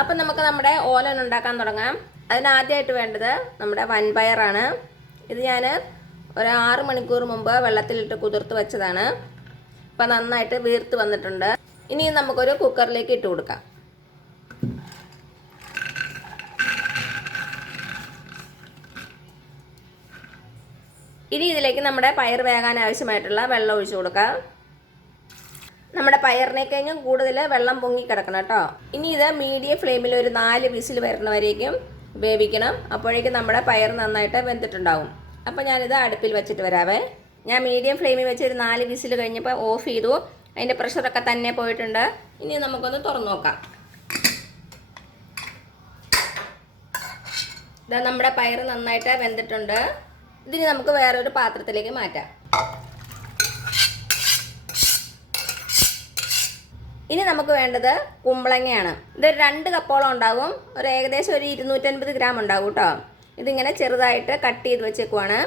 അപ്പം നമുക്ക് നമ്മുടെ ഓലൻ ഉണ്ടാക്കാൻ തുടങ്ങാം. അതിനാദ്യമായിട്ട് വേണ്ടത് നമ്മുടെ വൻപയറാണ്. ഇത് ഞാൻ ഒരു 6 മണിക്കൂർ മുമ്പ് വെള്ളത്തിലിട്ട് കുതിർത്ത് വെച്ചതാണ്. ഇപ്പം നന്നായിട്ട് വീർത്ത് വന്നിട്ടുണ്ട്. ഇനി നമുക്കൊരു കുക്കറിലേക്ക് ഇട്ട് കൊടുക്കാം. ഇനി ഇതിലേക്ക് നമ്മുടെ പയർ വേകാൻ ആവശ്യമായിട്ടുള്ള വെള്ളം ഒഴിച്ചു കൊടുക്കാം. നമ്മുടെ പയറിനേക്കഴിഞ്ഞും കൂടുതൽ വെള്ളം പൊങ്ങി കിടക്കണം കേട്ടോ. ഇനി ഇത് മീഡിയം ഫ്ലെയിമിൽ ഒരു 4 വിസിൽ വരുന്നവരേക്കും വേവിക്കണം. അപ്പോഴേക്കും നമ്മുടെ പയർ നന്നായിട്ട് വെന്തിട്ടുണ്ടാവും. അപ്പോൾ ഞാനിത് അടുപ്പിൽ വെച്ചിട്ട് വരാവേ. ഞാൻ മീഡിയം ഫ്ലെയിമിൽ വെച്ച് ഒരു 4 വിസിൽ കഴിഞ്ഞപ്പോൾ ഓഫ് ചെയ്തു. അതിൻ്റെ പ്രഷറൊക്കെ തന്നെ പോയിട്ടുണ്ട്. ഇനി നമുക്കൊന്ന് തുറന്നു നോക്കാം. ഇതാ നമ്മുടെ പയർ നന്നായിട്ട് വെന്തിട്ടുണ്ട്. ഇതിന് നമുക്ക് വേറൊരു പാത്രത്തിലേക്ക് മാറ്റാം. ഇനി നമുക്ക് വേണ്ടത് കുമ്പളങ്ങയാണ്. ഇതൊരു 2 കപ്പോളം ഉണ്ടാകും. ഒരു ഏകദേശം ഒരു 250 ഗ്രാം ഉണ്ടാകും കേട്ടോ. ഇതിങ്ങനെ ചെറുതായിട്ട് കട്ട് ചെയ്ത് വെച്ചേക്കുവാണ്.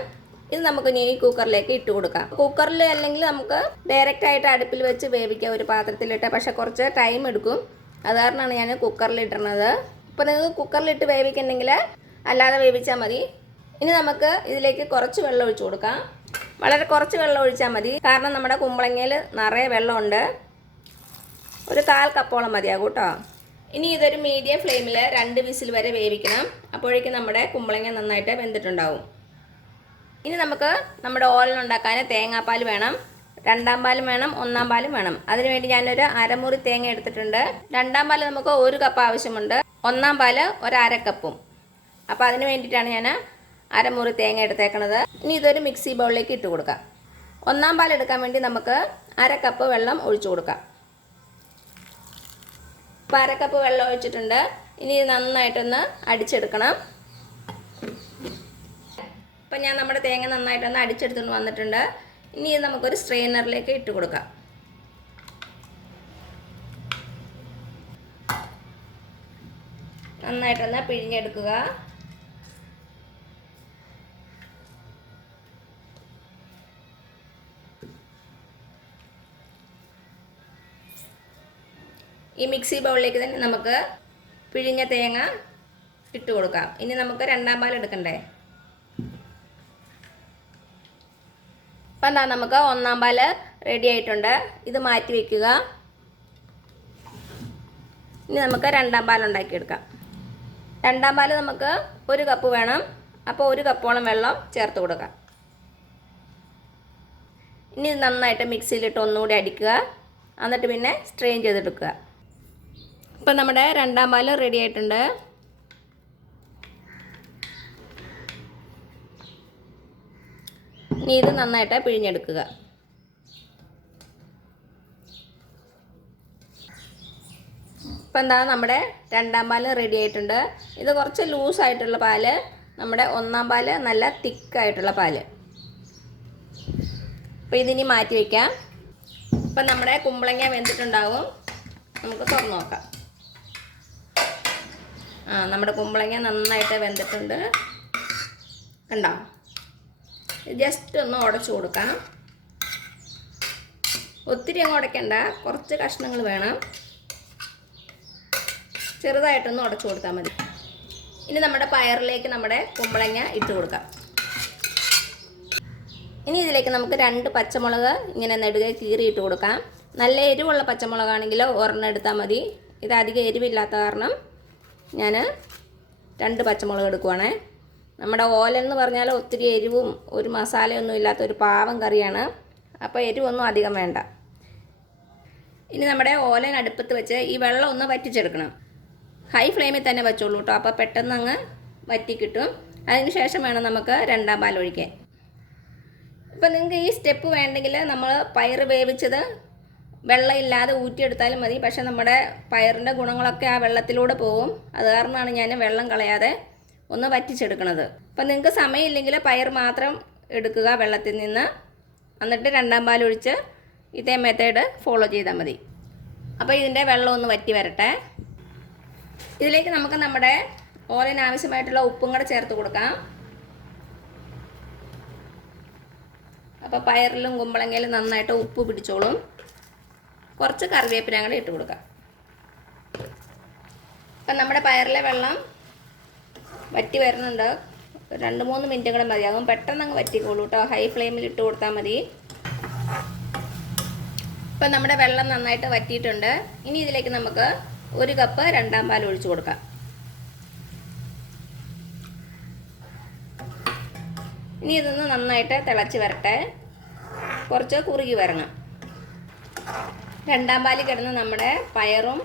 ഇത് നമുക്ക് ഇനി ഈ കുക്കറിലേക്ക് ഇട്ട് കൊടുക്കാം. കുക്കറിൽ അല്ലെങ്കിൽ നമുക്ക് ഡയറക്റ്റ് ആയിട്ട് അടുപ്പിൽ വെച്ച് വേവിക്കാം ഒരു പാത്രത്തിലിട്ട്. പക്ഷെ കുറച്ച് ടൈം എടുക്കും. അത് കാരണമാണ് ഞാൻ കുക്കറിൽ ഇടുന്നത്. ഇപ്പോൾ നിങ്ങൾക്ക് കുക്കറിലിട്ട് വേവിക്കുന്നുണ്ടെങ്കിൽ അല്ലാതെ വേവിച്ചാൽ മതി. ഇനി നമുക്ക് ഇതിലേക്ക് കുറച്ച് വെള്ളം ഒഴിച്ചു കൊടുക്കാം. വളരെ കുറച്ച് വെള്ളം ഒഴിച്ചാൽ മതി. കാരണം നമ്മുടെ കുമ്പളങ്ങയിൽ നിറയെ വെള്ളമുണ്ട്. ഒരു 1/4 കപ്പോളം മതിയാകും കേട്ടോ. ഇനി ഇതൊരു മീഡിയം ഫ്ലെയിമിൽ 2 വിസിൽ വരെ വേവിക്കണം. അപ്പോഴേക്കും നമ്മുടെ കുമ്പളങ്ങ നന്നായിട്ട് വെന്തിട്ടുണ്ടാവും. ഇനി നമുക്ക് നമ്മുടെ ഓലൻ ഉണ്ടാക്കാൻ തേങ്ങാപ്പാൽ വേണം. 2ാം പാലും വേണം, 1ാം പാലും വേണം. അതിനുവേണ്ടി ഞാനൊരു അരമുറി തേങ്ങ എടുത്തിട്ടുണ്ട്. 2ാം പാൽ നമുക്ക് 1 കപ്പ് ആവശ്യമുണ്ട്. 1ാം പാൽ ഒരു 1/2 കപ്പും. അപ്പോൾ അതിന് വേണ്ടിയിട്ടാണ് ഞാൻ അരമുറി തേങ്ങ എടുത്തേക്കണത്. ഇനി ഇതൊരു മിക്സി ബൗളിലേക്ക് ഇട്ട് കൊടുക്കാം. 1ാം പാൽ എടുക്കാൻ വേണ്ടി നമുക്ക് 1/2 കപ്പ് വെള്ളം ഒഴിച്ചു കൊടുക്കാം. ഇപ്പോൾ 1/2 കപ്പ് വെള്ളം ഒഴിച്ചിട്ടുണ്ട്. ഇനി നന്നായിട്ടൊന്ന് അടിച്ചെടുക്കണം. ഇപ്പം ഞാൻ നമ്മുടെ തേങ്ങ നന്നായിട്ടൊന്ന് അടിച്ചെടുത്തുകൊണ്ട് വന്നിട്ടുണ്ട്. ഇനി ഇത് നമുക്കൊരു സ്ട്രെയിനറിലേക്ക് ഇട്ട് കൊടുക്കാം. നന്നായിട്ടൊന്ന് പിഴിഞ്ഞെടുക്കുക. ഈ മിക്സി ബൗളിലേക്ക് തന്നെ നമുക്ക് പിഴിഞ്ഞ തേങ്ങ ഇട്ട് കൊടുക്കാം. ഇനി നമുക്ക് 2ാം പാൽ എടുക്കണ്ടേ. അപ്പം എന്താ നമുക്ക് 1ാം പാൽ റെഡി ആയിട്ടുണ്ട്. ഇത് മാറ്റി വയ്ക്കുക. ഇനി നമുക്ക് 2ാം പാൽ ഉണ്ടാക്കിയെടുക്കാം. 2ാം പാൽ നമുക്ക് 1 കപ്പ് വേണം. അപ്പോൾ 1 കപ്പോളം വെള്ളം ചേർത്ത് കൊടുക്കാം. ഇനി ഇത് നന്നായിട്ട് മിക്സിയിലിട്ട് ഒന്നുകൂടി അടിക്കുക. എന്നിട്ട് പിന്നെ സ്ട്രെയിൻ ചെയ്തെടുക്കുക. ഇപ്പം നമ്മുടെ 2ാം പാൽ റെഡി ആയിട്ടുണ്ട്. ഇനി ഇത് നന്നായിട്ട് പിഴിഞ്ഞെടുക്കുക. ഇപ്പം എന്താ നമ്മുടെ 2ാം പാൽ റെഡി ആയിട്ടുണ്ട്. ഇത് കുറച്ച് ലൂസായിട്ടുള്ള പാല്. നമ്മുടെ 1ാം പാൽ നല്ല തിക്കായിട്ടുള്ള പാല്. അപ്പോൾ ഇതിനി മാറ്റി വയ്ക്കാം. ഇപ്പം നമ്മുടെ കുമ്പളങ്ങ വെന്തിട്ടുണ്ടാവും. നമുക്ക് തുറന്ന് നോക്കാം. നമ്മുടെ കുമ്പളങ്ങ നന്നായിട്ട് വെന്തിട്ടുണ്ട്. കണ്ടോ? ജസ്റ്റ് ഒന്ന് ഉടച്ചു കൊടുക്കാം. ഒത്തിരി അങ്ങ് ഉടയ്ക്കണ്ട. കുറച്ച് കഷ്ണങ്ങൾ വേണം. ചെറുതായിട്ടൊന്ന് ഉടച്ചു കൊടുത്താൽ മതി. ഇനി നമ്മുടെ പയറിലേക്ക് നമ്മുടെ കുമ്പളങ്ങ ഇട്ട് കൊടുക്കാം. ഇനി ഇതിലേക്ക് നമുക്ക് 2 പച്ചമുളക് ഇങ്ങനെ നെടുകെ കീറിയിട്ട് കൊടുക്കാം. നല്ല എരിവുള്ള പച്ചമുളകാണെങ്കിൽ 1 എടുത്താൽ മതി. ഇത് അധികം എരിവില്ലാത്ത കാരണം ഞാൻ 2 പച്ചമുളക് എടുക്കുവാണേ. നമ്മുടെ ഓലൻ എന്ന് പറഞ്ഞാൽ ഒത്തിരി എരിവും ഒരു മസാലയൊന്നും ഇല്ലാത്ത ഒരു പാവം കറിയാണ്. അപ്പോൾ എരിവൊന്നും അധികം വേണ്ട. ഇനി നമ്മുടെ ഓലൻ അടുപ്പത്ത് വെച്ച് ഈ വെള്ളം ഒന്ന് വറ്റിച്ചെടുക്കണം. ഹൈ ഫ്ലെയിമിൽ തന്നെ വെച്ചോളൂ കേട്ടോ. അപ്പോൾ പെട്ടെന്ന് അങ്ങ് വറ്റി കിട്ടും. അതിന് ശേഷം വേണം നമുക്ക് 2ാം പാൽ ഒഴിക്കാൻ. ഇപ്പം നിങ്ങൾക്ക് ഈ സ്റ്റെപ്പ് വേണ്ടെങ്കിൽ നമ്മൾ പയർ വേവിച്ചത് വെള്ളമില്ലാതെ ഊറ്റിയെടുത്താലും മതി. പക്ഷെ നമ്മുടെ പയറിൻ്റെ ഗുണങ്ങളൊക്കെ ആ വെള്ളത്തിലൂടെ പോകും. അത് കാരണമാണ് ഞാൻ വെള്ളം കളയാതെ ഒന്ന് വറ്റിച്ചെടുക്കുന്നത്. അപ്പം നിങ്ങൾക്ക് സമയമില്ലെങ്കിൽ പയർ മാത്രം എടുക്കുക വെള്ളത്തിൽ നിന്ന്. എന്നിട്ട് 2ാം പാൽ ഒഴിച്ച് ഇതേ മെത്തേഡ് ഫോളോ ചെയ്താൽ മതി. അപ്പോൾ ഇതിൻ്റെ വെള്ളം ഒന്ന് വറ്റി വരട്ടെ. ഇതിലേക്ക് നമുക്ക് നമ്മുടെ ഓലന് ആവശ്യമായിട്ടുള്ള ഉപ്പും കൂടെ ചേർത്ത് കൊടുക്കാം. അപ്പോൾ പയറിലും കുമ്പളങ്ങയിലും നന്നായിട്ട് ഉപ്പ് പിടിച്ചോളും. കുറച്ച് കറിവേപ്പില കൂടെ ഇട്ട് കൊടുക്കാം. അപ്പം നമ്മുടെ പയറിലെ വെള്ളം വറ്റി വരുന്നുണ്ട്. 2-3 മിനിറ്റ് കൂടെ മതിയാകും. പെട്ടെന്ന് അങ്ങ് വറ്റിക്കോളൂ കേട്ടോ. ഹൈ ഫ്ലെയിമിൽ ഇട്ട് കൊടുത്താൽ മതി. ഇപ്പം നമ്മുടെ വെള്ളം നന്നായിട്ട് വറ്റിയിട്ടുണ്ട്. ഇനി ഇതിലേക്ക് നമുക്ക് 1 കപ്പ് രണ്ടാം പാൽ ഒഴിച്ചു കൊടുക്കാം. ഇനി ഇതൊന്ന് നന്നായിട്ട് തിളച്ച് വരട്ടെ. കുറച്ച് കുറുകി വരണം. രണ്ടാം പാലിൽ കിടന്ന് നമ്മുടെ പയറും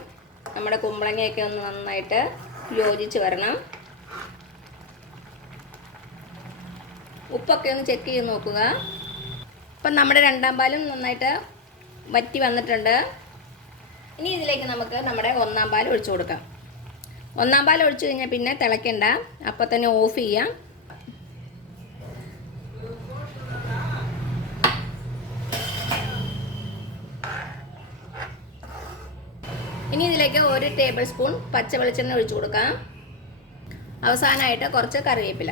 നമ്മുടെ കുമ്പളങ്ങയൊക്കെ ഒന്ന് നന്നായിട്ട് യോജിച്ച് വരണം. ഉപ്പൊക്കെ ഒന്ന് ചെക്ക് ചെയ്ത് നോക്കുക. അപ്പം നമ്മുടെ രണ്ടാം പാലും നന്നായിട്ട് വറ്റി വന്നിട്ടുണ്ട്. ഇനി ഇതിലേക്ക് നമുക്ക് നമ്മുടെ 1-ാം പാൽ ഒഴിച്ചു കൊടുക്കാം. 1-ാം പാൽ ഒഴിച്ചു കഴിഞ്ഞാൽ പിന്നെ തിളയ്ക്കണ്ട, അപ്പം തന്നെ ഓഫ് ചെയ്യാം. ഇനി ഇതിലേക്ക് 1 ടേബിൾ സ്പൂൺ പച്ച വെളിച്ചെണ്ണ ഒഴിച്ചു കൊടുക്കാം. അവസാനമായിട്ട് കുറച്ച് കറിവേപ്പില.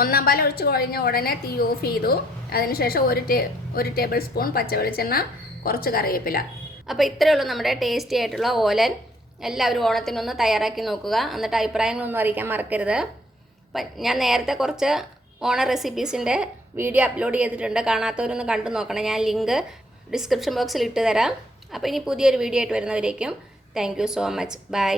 1-ാം പാൽ ഒഴിച്ച് കഴിഞ്ഞ ഉടനെ തീ ഓഫ് ചെയ്തു. അതിനുശേഷം 1 ടേബിൾ സ്പൂൺ പച്ച വെളിച്ചെണ്ണ, കുറച്ച് കറിവേപ്പില. അപ്പോൾ ഇത്രയേ ഉള്ളൂ നമ്മുടെ ടേസ്റ്റി ആയിട്ടുള്ള ഓലൻ. എല്ലാവരും ഓണത്തിനൊന്ന് തയ്യാറാക്കി നോക്കുക. എന്നിട്ട് അഭിപ്രായങ്ങളൊന്നും അറിയിക്കാൻ മറക്കരുത്. അപ്പം ഞാൻ നേരത്തെ കുറച്ച് ഓണ റെസിപ്പീസിൻ്റെ വീഡിയോ അപ്ലോഡ് ചെയ്തിട്ടുണ്ട്. കാണാത്തവരൊന്ന് കണ്ടു നോക്കണം. ഞാൻ ലിങ്ക് ഡിസ്ക്രിപ്ഷൻ ബോക്സിൽ ഇട്ട് തരാം. അപ്പോൾ ഇനി പുതിയൊരു വീഡിയോ ആയിട്ട് വരുന്നവരേക്കും thank you so much. By.